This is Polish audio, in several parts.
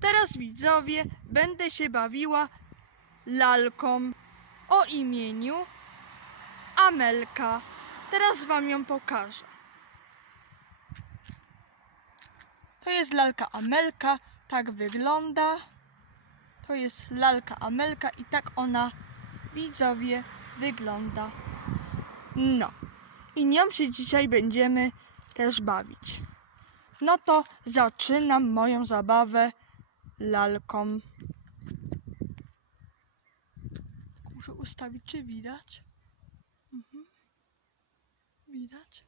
Teraz widzowie, będę się bawiła lalką o imieniu Amelka. Teraz wam ją pokażę. To jest lalka Amelka, tak wygląda. To jest lalka Amelka i tak ona, widzowie, wygląda. No i nią się dzisiaj będziemy też bawić. No to zaczynam moją zabawę lalką. Muszę ustawić, czy widać? Widać?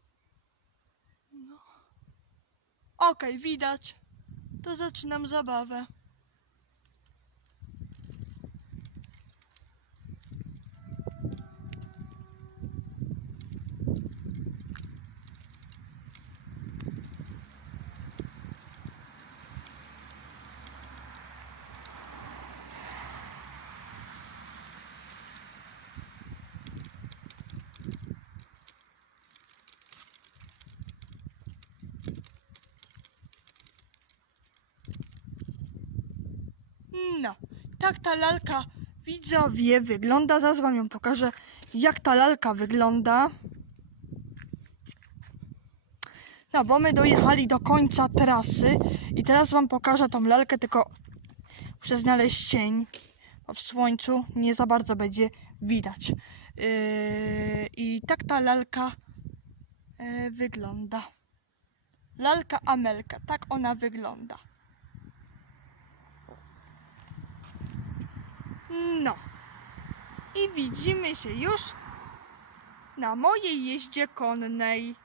No. Okej, widać. To zaczynam zabawę. No, tak ta lalka, widzowie, wygląda. Zaraz wam ją pokażę, jak ta lalka wygląda. No, bo my dojechali do końca trasy i teraz wam pokażę tą lalkę, tylko muszę znaleźć cień, bo w słońcu nie za bardzo będzie widać. I tak ta lalka wygląda. Lalka Amelka, tak ona wygląda. No i widzimy się już na mojej jeździe konnej.